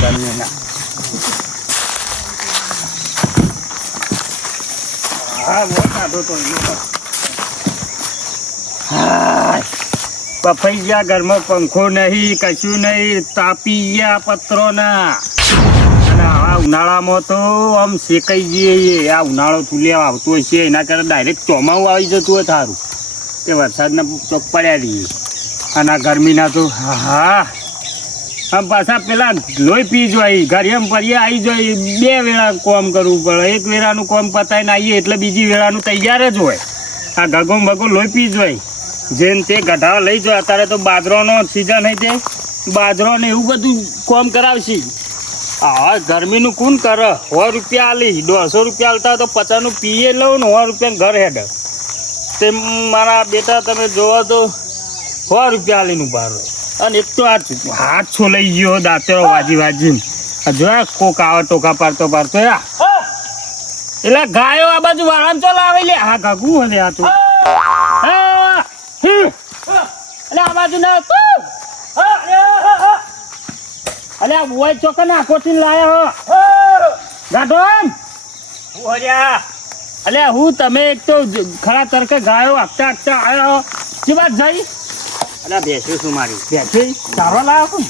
ગરમીના હા બહુ કાઢો તો બફાઈ ગયા ઘરમાં પંખો નહીં કશું નહીં તાપી ગયા પત્રો ના અને આ ઉનાળામાં તો આમ શેકાઈ જઈએ આ ઉનાળો તુલ્યા આવતો હોય છે એના કરતા ડાયરેક્ટ ચોમાવું આવી જતું હોય સારું તે વરસાદના ચોક પડ્યા રહીએ અને આ ગરમીના તો હા આમ પાછા પેલા લોહી પી જોઈએ ઘરે એમ પડીએ આવી જોઈએ બે વેળા કોમ કરવું પડે એક વેળાનું કોમ પતાવીને આવીએ એટલે બીજી વેળાનું તૈયાર જ હોય આ ગગો ભગો લોહી પી જોઈએ જેમ તે ગઢાવા લઈ જાય અત્યારે તો બાજરાનો સિઝન હોય તે બાજરો ને એવું બધું કોમ કરાવશે હા ગરમીનું કોણ કરે 100 રૂપિયા આલી 150 રૂપિયા આલતા તો 50નું પીએ લઉં ને 100 રૂપિયા ઘર હેડ તે મારા બેટા તમે જોવો તો 100 રૂપિયા આલીનું બહાર અને એક તો આ હાથ છો લઈ ગયો દાંતેરો વાજી જો કોક આવે ટોકા પાડતો એટલે ગાયો આ બાજુ વાળામ તો લાવી લે હા ગાગું અને આ તો એટલે આ બાજુ ના અલે આ બોય ચોકા નાખો થી લાયા હો ગાઢોમ અલે હું તમે એક તો ખરા તરકે ગાયો આગતા આવ્યા કે વાત જઈ અલે બેસ્યું શું મારી બેસી ચારો લાવ્યો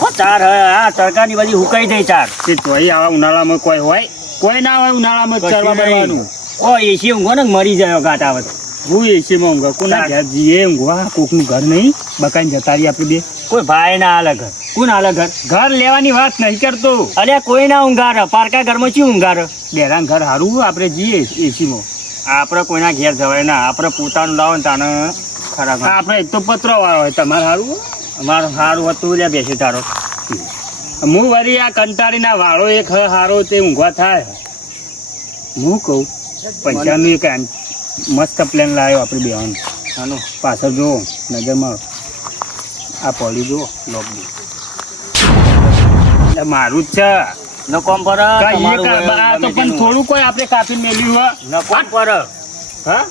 હો ચાર હા તડકાની બધી હુકાઈ જાય ચાર તે તોય આવા ઉનાળામાં કોઈ ના હોય ઉનાળામાં ચરવા બનવાનું ઓ એસી ઊંઘો ને મરી જાય ગાટ આવે હું એસીમાં ઊંઘો કોના ઘર જઈએ ઊંઘવા કોકનું ઘર નહીં બકાઈને જતા રહી આપણે બે કોઈ ભાઈ ના હાલે ઘર કોણ હાલે ઘર લેવાની વાત નહીં કરતો અરે કોઈ ના ઊંઘાર પારકા ઘરમાં શું ઊંઘાર બેરાન ઘર સારું આપણે જઈએ એસીમાં આપણે કોઈના ઘેર જવાય ના આપણે પોતાનું લાવો ને તાને ખરા આપણે એક તો પત્રો વાળો હોય તમારે સારું અમારું સારું હતું લે બેસી તારો હું વળી આ કંટાળીના વાળો એક હારો તે ઊંઘવા થાય હું કહું પૈસાનું એક મસ્ત પ્લેન લાવ્યો આપણે બેવાનું આનો પાછળ જુઓ નજરમાં આ પડી જુઓ લોબી એટલે મારું જ છે ન કોમ પર તો પણ થોડું કોઈ આપણે કાપી મેલ્યું ન કોમ પર હા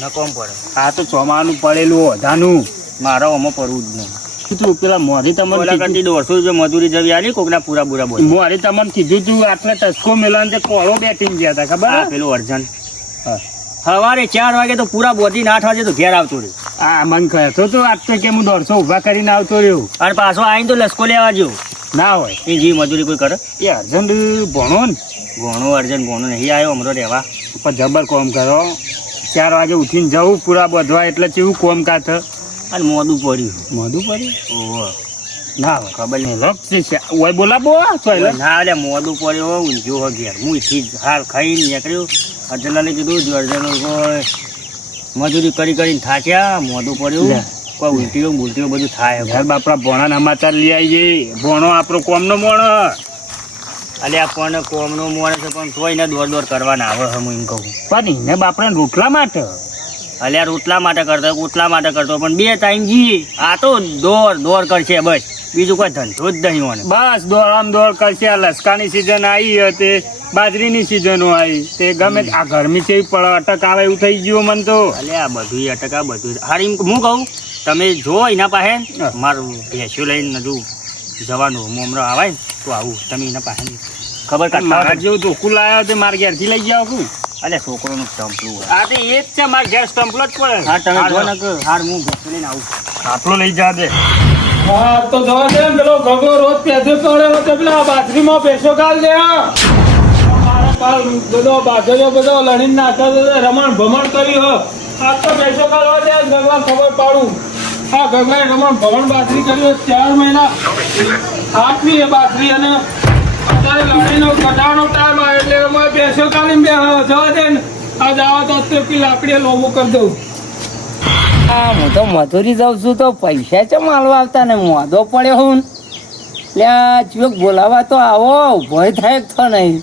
ન કોમ પર આ તો ચોમાનું પડેલું અધાનું મારા ઓમાં પડવું જ નહીં તું પેલા મોરી તમને 150 રૂપિયા મજૂરી જવી આલી કોકના પૂરા બુરા બોલ મોરી તમને કીધું તું આટલે ટસકો મેલવાને તે કોળો બેઠીને ગયા હતા ખબર પેલું અર્જન સવારે 4 વાગે તો પૂરા બોધી 8 વાગે તો ઘેર આવતો રહ્યો હા મને કહેતો તો આજ તો કે હું 150 ઉભા કરીને આવતો રહ્યો અને પાછો આવીને તો લસકો લેવા જો ના હોય એ જી મજૂરી કોઈ કરે એ અર્જન્ટ ભણો અર્જન્ટ ભણો નહીં આવ્યો હમણાં રહેવા પણ જબર કોમ કરો 4 વાગે ઉઠીને જવું પૂરા બોધવા એટલે કેવું કોમ કાથ અને મોડું પડ્યું ઓહો ના હોય ખબર નહીં લક્ષ છે ઓય બોલાબો ના એટલે મોડું પડ્યો ઊંઝ્યો હો ઘેર હું થી હાલ ખાઈને નીકળ્યું અર્જનલાને કીધું જ અર્જન મજૂરી કરીને થાક્યા મોડું પડ્યું કોઈ ઉલટીઓ બુલટીઓ બધું થાય સાહેબ આપણા ભોણાના સમાચાર લઈ આવીએ ભોણો આપણો કોમનો મોણો અલે આ પણ કોમનો મોણો છે પણ તોય ને દોડ કરવાના આવે હું એમ કહું પણ એને બાપડા રોટલા માટે અલ્યા રોટલા માટે કરતો પણ 2 ટાઈમ જી આ તો દોડ કરશે બસ બીજું કોઈ ધંધો જ નહીં મને બસ દોડ કરશે આ લસકાની સિઝન આવી હતી બાજરીની સિઝનો આવી તે ગમે આ ગરમી છે પણ અટક આવે એવું થઈ ગયું મને તો અલ્યા બધું અટક આ બધું હારી હું કહું તમે જો એના પાસે મારું ભેંસ્યું લઈને હજુ જવાનું હું હમણાં આવે ને તો આવું તમે એના પાસે ખબર કાઢ જેવું ધોકું લાવ્યો તે મારા ઘેરથી લઈ જાઓ કું અલે છોકરોનું સ્ટમ્પલું હા તો એ જ છે મારા ઘેર સ્ટમ્પલો જ પડે હા તમે જો ને હાર હું ભેંસું લઈને આવું આપણો લઈ જા દે હા તો જવા દે પેલો ગગો રોજ પેદે પડે તો પેલા બાજરીમાં ભેંસો ગાલ દે બધો બાજરીઓ બધો લડીને નાખે રમણ ભમણ કર્યું આ તો ભેંસો ગાલવા દે ગગવા ખબર પાડું હા ગગલાએ રમણ ભમણ બાજરી કર્યું 4 મહિના આઠમી એ બાજરી અને અત્યારે લડીનો કટાવાનો ટાઈમ આવે એટલે અમે ભેંસો ગાલીને જવા દે ને આજ આવો તો લાકડીએ લોબો કરી દઉં હા હું તો મજૂરી જાઉં છું તો પૈસા ચમ હાલવા આવતા ને મોદો પડ્યો હું એટલે ચિયોક બોલાવા તો આવો ભય થાય તો નહીં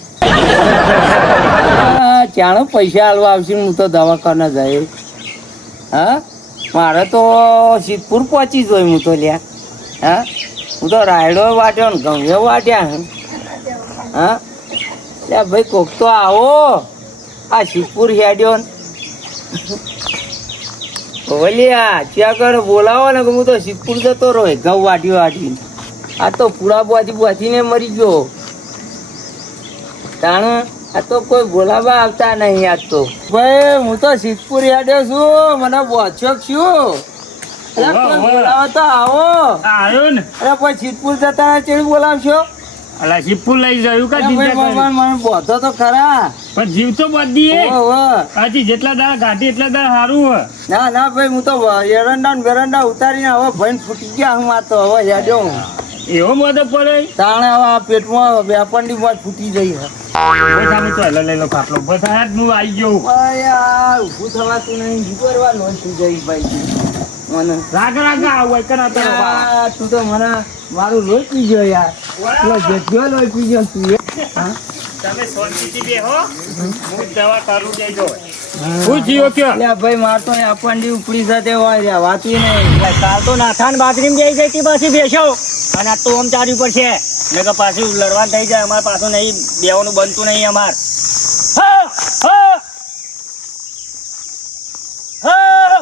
ચાણો પૈસા હાલવા આવશે હું તો દવાખાને જાય હા મારે તો સિદ્ધપુર પહોંચી જોઈ હું તો લ્યા હા હું તો રાયડો વાટ્યો ને ગમે વાટ્યા હા લ્યા ભાઈ કોક તો આવો આ સિદ્ધપુર હેડ્યો ને ઓલિયા ત્યાં આગળ બોલાવો ને હું તો સિદ્ધપુર જતો રહ્યો ઘઉં વાટ્યું આ તો પૂરા બોધીને મરી ગયો. તાણ આ તો કોઈ બોલાવા આવતા નહીં. આજ તો ભાઈ હું તો સિદ્ધપુર યાડ્યો છું, મને બોછો છું. અરે કોઈ બોલાવો તો આવો. આવ્યો ને. અરે કોઈ સિદ્ધપુર જતા ચેડી બોલાવશો? અલા શિવપુર લઈ જયું કા અરે ભાઈ ચિંતા ભગવાન મને બોધો તો ખરા. પણ જીવ તો બધી ઓહો. હજી જેટલા દાડા ઘાટી એટલા દાડા સારું હોય. ના ના ભાઈ હું તો એરંડા ને બેરંડા ઉતારીને હવે ભાઈ ફૂટી ગયા હું. આ તો હવે યાડ્યો હું. એવો મોદો પડે. તાણે હવે આ પેટમાં વેપણની વાત ફૂટી જઈ છે. બધાને તો હેલો લઈ લો ખાટલો બધા હું આવી ગયો. યાર ઊભું થવાતું નહીં. જીવરવા લોહી જઈ ભાઈ મને. રાગ રાગ આવું કરા તો યાર, તું તો મને મારું લોહી પી ગયો યાર. પેલો જેઠિયો લોહી પી ગયો તું એ. હા? તમે શાંતિથી બેહો હું દવા કરું દેજો. હું જીવો કયો અલ્યા ભાઈ માર તો આપણને ઉપડી સાથે હોય વાતું નહીં. કાલ તો નાથાન બાથરૂમ જઈ જઈ પાછી બેસો અને આ તો આમ ચાર્યું પર છે ને કે પાછું લડવાનું થઈ જાય અમારે પાછું નહીં બેવાનું બનતું નહીં અમાર. હા હા હા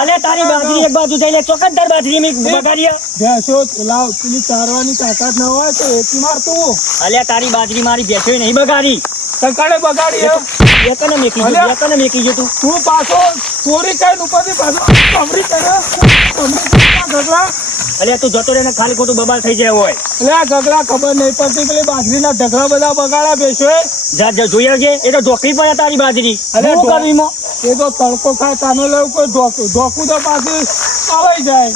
અલે તારી બાજરી એક બાજુ જઈ લે ચોકનદાર બાજરી મેં બગાડીએ. ભેંસો લાવ પેલી ચારવાની તાકાત ન હોય તો એકી મારતું. અલે તારી બાજરી મારી ભેંસો નહીં બગાડી. સરકારે બગાડી એકને મેકી ગયું એકને મેકી ગયું તું. તું પાછો ચોરી કઈ ઉપરથી પાછો કમરી કરે ગગલા. અલે તું જતો રહે ને ખાલી ખોટું બબાલ થઈ જાય હોય. એટલે આ ગગલા ખબર નહીં પડતી પેલી બાજરીના ઢગલા બધા બગાડ્યા ભેંસોએ. જા જા જોઈ આવજે એ તો ઢોકળી પડે તારી બાજરી. અલે શું કરવી મો? એ તો તડકો ખાય તાનો લેવું કોઈ ઢોકું તો પાછું ખવાઈ જાય.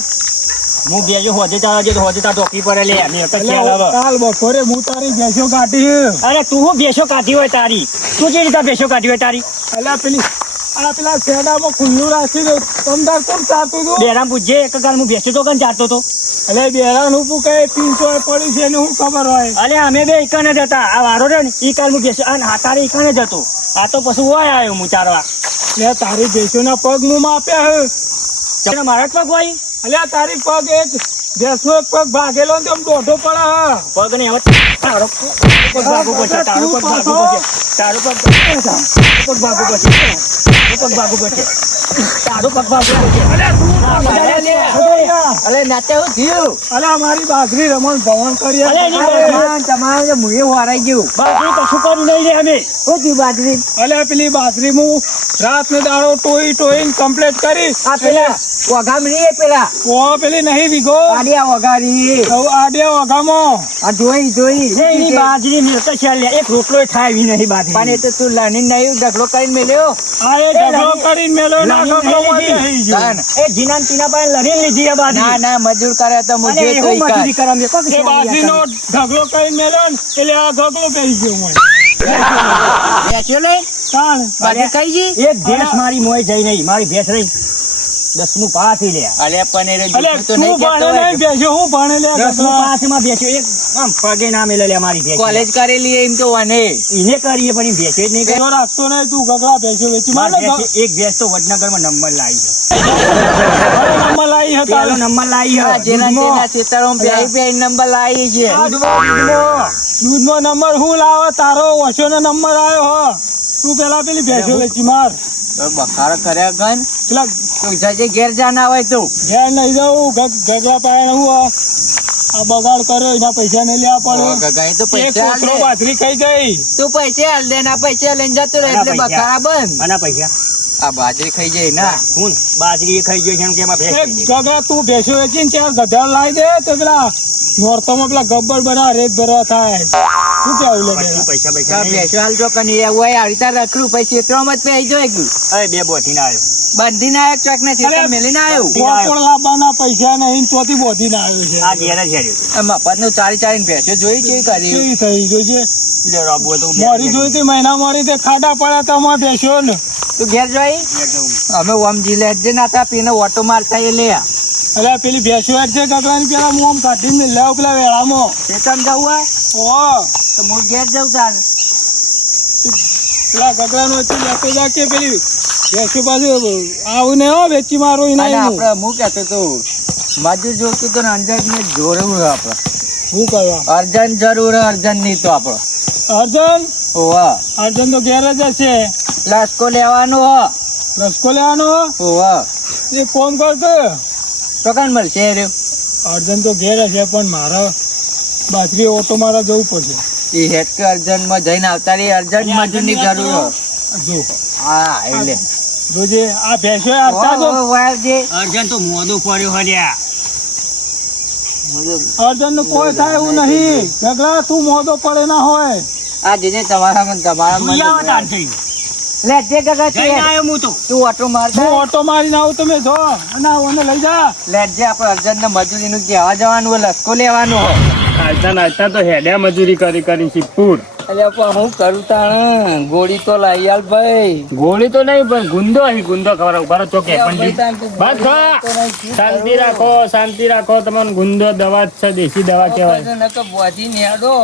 હું બેજો હોજે તારા જે હોજે તાર ઢોકળી પડે લે મેં તો એટલે ખ્યાલ આવે. કાલ બપોરે હું તારી ભેંસો કાઢી. અરે તું હું ભેંસો કાઢી હોય તારી? તું જે રીતે ભેંસો કાઢી હોય તારી? એટલે પેલી આ પેલા શેડામાં ખુલ્લું રાખી દે તમદાર કોણ ચાતું હતું. બેરામ પૂછજે એક કાલ હું ભેંસો તો કન ચાટતો તો. એટલે બેરાન હું કઈ 300 પડી છે એને હું ખબર હોય. અલે અમે બે ઈકાને જ હતા. આ વારો રે ને ઈ કાલ હું ભેંસો અને તારે ઈકાને જ હતો. આ તો પછી હોય આવ્યો હું ચારવા. એટલે તારી ભેંસોના પગ હું માપ્યા હે. મારા જ પગ હોય. એટલે તારી પગ એક ભેંસનો એક પગ ભાગેલો ને તેમ દોઢો પડે હે. પગ ને હવે તારો પગ ભાગવું પડશે. તારો પગ ભાગવું પડશે. તારો પગ ભાગવું પડશે. પગ ભાગવું પડશે. તારો પગ ભાગવું પડશે. અલે નાતે હું થયું? અલે અમારી બાજરી રમણ ભવન કરી. અલે એની બાજરી. તમારે મુએ વારાઈ ગયું. બાજરી કશું કર્યું નહીં રે અમે. શું થયું બાજરી? અલે પેલી બાજરી હું રાત ને દાડો ટોઈને કમ્પ્લીટ કરી. આ પેલા વઘામણી એ પેલા ઓ પેલી નહીં વિગો આડિયા વઘારી. આડિયા વઘામાં આ જોઈ એની બાજરી મિલતા છે લે. એક રોટલો થાય એવી નહીં બાજરી. પણ એ તો તું લણી નહીં ઢગલો કરીને મેલ્યો. આ એ ઢગલો કરીને મેલો ના ઢગલો માંથી થઈ ગયો. તાન. એ જીનાન તીના પાસે લડીને લીધી આ બાજરી. ના ના મજૂર કરે તો અલે મુજે તો એવું ઈકા. મજૂરી કરે અમે કોક એ બાજરીનો ઢગલો કરીને મેલો ને એટલે આ ઢગલો થઈ ગયો હોય. બેસ્યો લે તાણ બાજરી ખાઈ ગઈ. એક ભેંસ મારી મોય જઈ નહીં. મારી ભેંસ રહી 10મું પાથી લે. અલે પનેરે અલે જૂઠું તો તું નહીં કહેતો ભણે હોય. નહીં બેસ્યો હું ભણે લે 10મું પાથમાં બેસ્યો. એક આમ પગે ના મેલે લે મારી ભેંસ. કોલેજ કરેલી એમ તો વને. એને કરીએ પણ ઈ ભેંસે જ નહીં કરી. જો રાખતો નહીં તું ગગડા બેસ્યો વેચી મારી મારે ભેંસે એક ભેંસ તો વડનગરમાં નંબર લાવી છે. નંબર લાવી હતા. પેલો નંબર લાવી આ છે. જેના દૂધમાં. જેના ખેતરોમાં પ્યાઈ નંબર લાવી છે. દૂધનો નંબર હું લાવો તારો ઓછોનો નંબર આવ્યો હો. તું પેલા પેલી ભેંસો વેચી માર. તો બખારો કર્યા ગન પેલા તું જજે ઘેર જાના હોય તું. ઘેર નહીં જાઉં ગગડા પાયણ હું આ બગાડ કર્યો એના પૈસા નહીં લેવા પડે. ગઈ તો એક પૈસા હાલ કૂતરો દે. બાજરી ખાઈ ગઈ. તું પૈસા હાલ દે ના પૈસા લઈને જતો રહે એટલે બખારા બંધ. આના પૈસા આ બાજરી ખાઈ જાય ના. હું બાજરી એ ખાઈ ગયો છે એમ કે એમાં ભેંસ એ ખાઈ ગઈ. ગગડા તું ભેંસો વેચી ને ચાર ગધા લાવી દે તો પેલા નોરતોમાં પેલા ગબ્બર બના રેત ભરવા થાય. શું કેવું લે પછી પૈસા તો પૈસા નહીં. બેસો હાલ તો કની એવું હોય આવી રીતે રખડું પછી ખેતરોમાં જ પહેરી જોઈ ગયું. અરે બે બોથી ના આવ્યો. બંધી ના એક ચોક ને ખેતર મેલી ના આવ્યું. કોણ લાવવાના પૈસા નહીં ચોથી બોધી ના આવ્યું આ છે. ઘેર જ હેર્યો હતો. મફત નું ચારી ભેંસો જોઈ કેવી કરી. કેવી થઈ જોજે એટલે રાબુ હોય તો હું મોરી ઘેર જોઈ હતી મહિના મોરી તે ખાડા પડ્યા તો અમારે બેસ્યો ને. તું ઘેર જોઈ જઉં. અમે ઓમ જીલે જે નાતા પીને ઓટો મારતા એ લે. અલ્યા પેલી ભેંસો હેઠ છે ગગડાની પેલા હું આમ કાઢીને લેવ પેલા વેળામાં. ખેતર જવું હોય ઓ તો હું ઘેર જઉં તાર. પેલા ગગડાનો વચ્ચે લેતો જા કે પેલી ભેંસો પાછું આવું ને હો વેચી મારો અને એના આપડે હું કેતો તું મજૂર જોતું તો અંજન ને જોરવું આપડે. શું કરવા અર્જન જરૂર અર્જન નહીં તો આપડે. અર્જન ઓવા અર્જન તો ઘેર જ હશે. લસકો લેવાનો હો. લસકો લેવાનો ઓવા એ ફોન કરતો ચોકાન મળશે રે અર્જન તો ઘેર હશે પણ મારા બાજરી ઓટો મારા જવું પડશે. એ હેડ કે અર્જન્ટમાં જઈને આવતા રહી અર્જન્ટ મજૂરની જરૂર જો હા એટલે રોજે આ ભેંસો આવતા જો અર્જન તો મોદો પડ્યો હલ્યા. અર્જન નું કોઈ થાય એવું નહીં. ઝઘડા તું મોદો પડે ના હોય. આ જેને તમારા મન તમારા તું આવો તાર મન થઈ. લે જે ગગા જઈને આયો હું તો. તું ઓટો માર હું ઓટો મારીને આવું તમે જો અને ઓને લઈ જા. લે જે આપણે અર્જન્ટ ને મજૂરીનું કહેવા જવાનું હોય લસકો લેવાનું હોય નાચતા નાચતા તો હેડ્યા મજૂરી કરી કરી શિવપુર. એટલે પણ હું કરું તાણ ગોળી તો લાઈ આલ ભાઈ ગોળી તો નહીં પણ ગુંદો અહીં ગુંદો ખવડાવ બરો ચોકે પંડિત. બસ ખા. શાંતિ રાખો શાંતિ રાખો. તમને ગુંદો દવા જ છે દેશી દવા કહેવાય. બોધી નેડો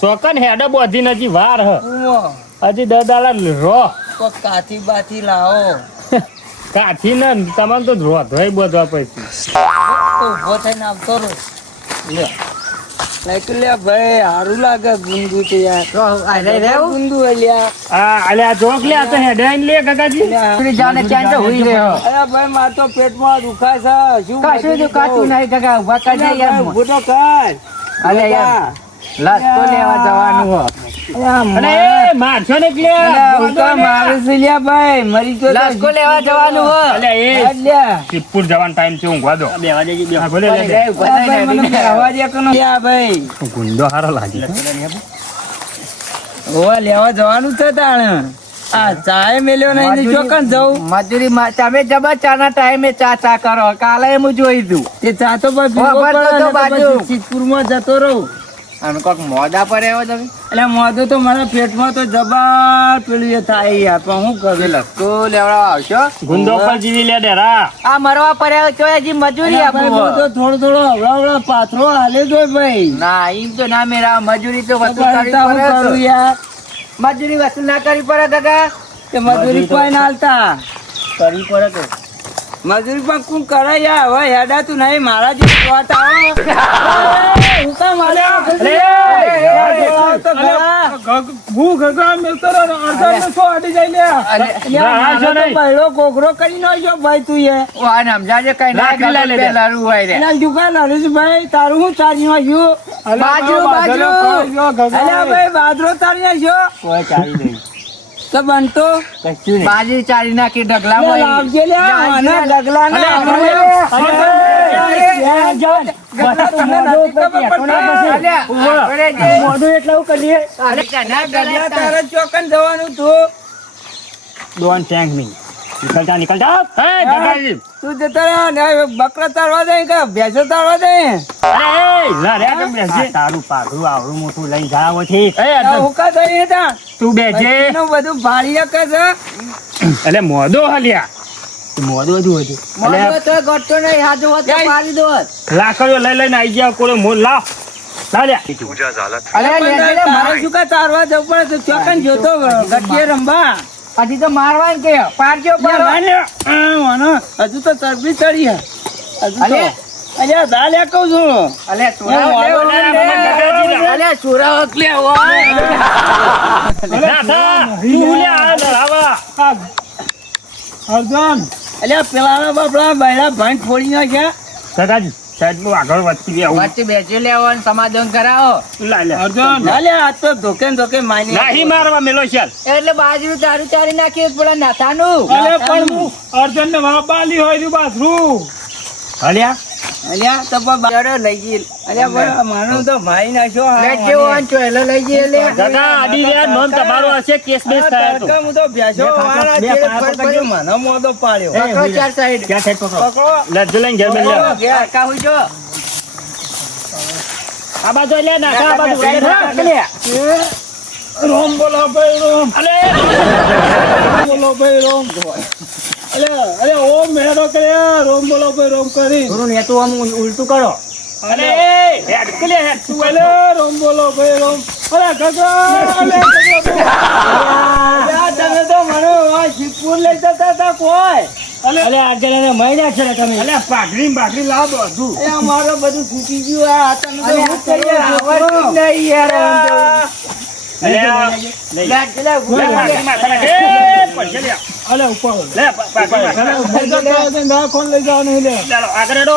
ચોકન હેડે બોધી નથી વાર હ ઉમો હજી 10 દાડા રો કોક કાથી બાથી લાવો કાઠી ને તમને તો રોધવાય બોધવા પછી. તો ઉભો થઈને આવતો રહો લે લાઈક લે ભાઈ હારું લાગે ગુંદુ છે યાર ગુંદુ અલ્યા આ અલ્યા જોક લે આ તો હેડે આઈને લે કાકાજી. જાને ક્યાં તો હોઈ રહ્યો અરે ભાઈ માર તો પેટમાં દુખાય છે શું કશું દુખાતું નહીં કાકા ઉભા કાઢે યાર ઉભો તો કર અલે યાર લાસ્કો લેવા જવાનું હો અને એ મારશો ને કે ઉકા મારું છે લ્યા ભાઈ મરી તો લાસ્કો લેવા જવાનું હો અલે એ અલ્યા શિવપુર જવાનો ટાઈમ છે ઊંઘવા દો. બેવા દેજી બે ભલે લે દે. મને અવાજ એકનો લ્યા ભાઈ ગુંદો હારો લાગી. ઓવા લેવા જવાનું છે તાણ આ ચાય મેલ્યો નહીં ને ચોકન જવું મજૂરી તમે જબર ચાના ટાઈમે ચા કરો કાલે હું જોઈ દઉં તે ચા તો સિદ્ધપુરમાં જતો રહું અને કોક મોદા પર આવ્યો તમે એટલે મોદો તો મારા પેટમાં તો જબર પેલું એ થાય યાર પણ હું કરું લખતો લેવડા આવશો ગુંદો પર જીવી લે ડેરા. આ મરવા પર આવ્યો તો હજી મજૂરી આપો તો થોડો હવડા પાથરો હાલે જો ભાઈ ના એમ તો ના મેરા મજૂરી તો વસૂલ કરું યાર મજૂરી વસૂલ ના કરી પડે કાકા કે મજૂરી કોઈ ના હાલતા કરી પડે તો મજૂરી પણ કોણ કરે યાર હવે હેડાતું નહીં મારા જે વાત આવો હું કામ હું ગગા મેલતો રહ્યો. અર્જન ને શું અડી જાય લે. પહેલો ગોગરો કરી નાખ્યો ભાઈ તું એ સમજાજે કઈ ના લડું જુગા લડું ભાઈ તારું હું ચારી નાખ્યું ભાઈ બાજરો ચારી નાખ્યો કોઈ ચારી નહીં તો બનતો બાજરી ચારી નાખી ઢગલા લાવજે ચોકન જવાનું તું ડોન્ટ થેન્ક મી. નીકળતા નીકળતા હે જગાજી. તું જતા રહે બકરા તારવા દે કે ભેંસો તારવા દે અરે લા રે કેમ બેસી. તારું પાઘરું આવડું મોટું લઈ જાવ છે. એ હુકા થઈ હતા તું બેજે. એનું બધું ભાડી કે છે એટલે મોદો હલ્યા મોદો હતું મોદો તો ગટતો નહીં હાજુ હોત તો પાડી દો લાકડીઓ લઈ લઈને આવી ગયા કોળે મોલ લાવ અરે લે મારે શું કા તારવા જવું પડે તો ચોકન જોતો ગટીએ રંબા હજી તો મારવાનું કે પાડજો હજુ તો ચરબી ચડી હજુ તો અલ્યા દાલ્યા કહું છું અલ્યા ચોરા લે અર્જન અલ્યા પેલા બાપડા બૈરા ભાઈ ફોડી નાખ્યા સગાજી સાહેબ હું આગળ વધતી ગયા વચ્ચે બેસી લેવાનું સમાધાન કરાવો અર્જન ના લે આ તો ધોકે ધોકે માની નહીં મારવા મેલો ચાલ એટલે બાજુ તારું ચારી નાખી પેલા નાથાનું અરે પણ હું અર્જન ને વાબાલી હોય રહ્યું બાથરૂમ હલ્યા અલ્યા તો બાડો લઈ ગઈ અલ્યા ભાઈ માનું તો ભાઈ નાખ્યો લે જેવો આંચો એટલે લઈ ગઈ લે દાદા આડી રહ્યા નોમ તમારો હશે કેસ બેસ થાય તો હું તો બેસો વાળા છે પર મને મોદો પાડ્યો પકડો ચાર સાઈડ ક્યાં સાઈડ પકડો લેજો લઈને ઘર મેલ લે ઘેર કા હોય જો આ બાજુ લે નાખા આ બાજુ રોમ બોલો ભાઈ રોમ બોલો ભાઈ રોમ અરે ઓમ મેરો કરે રોમ બોલો ભાઈ રોમ કરી થોડું ને તો આમ ઉલટું કરો અરે હેડ કલે હેડ તું અલે રોમ બોલો ભાઈ રોમ અરે ગગા અલે યા તમે તો મને આ શિવપુર લઈ જતા હતા કોઈ અલે આગળ ને મહિના છે તમે અલે પાઘડી લાવ બધું એ અમારો બધું ફૂટી ગયું આ તમે તો હું કરીએ આવડતું નહીં યાર અલે લે લે માથા લાગે પૈસા લે અલે ઉપર લે પાછી અલે લઈ જાઓ, દવાખાને લઈ જાઓ નહીં લે ચાલો આગળ હેડો.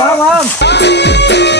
આમ આમ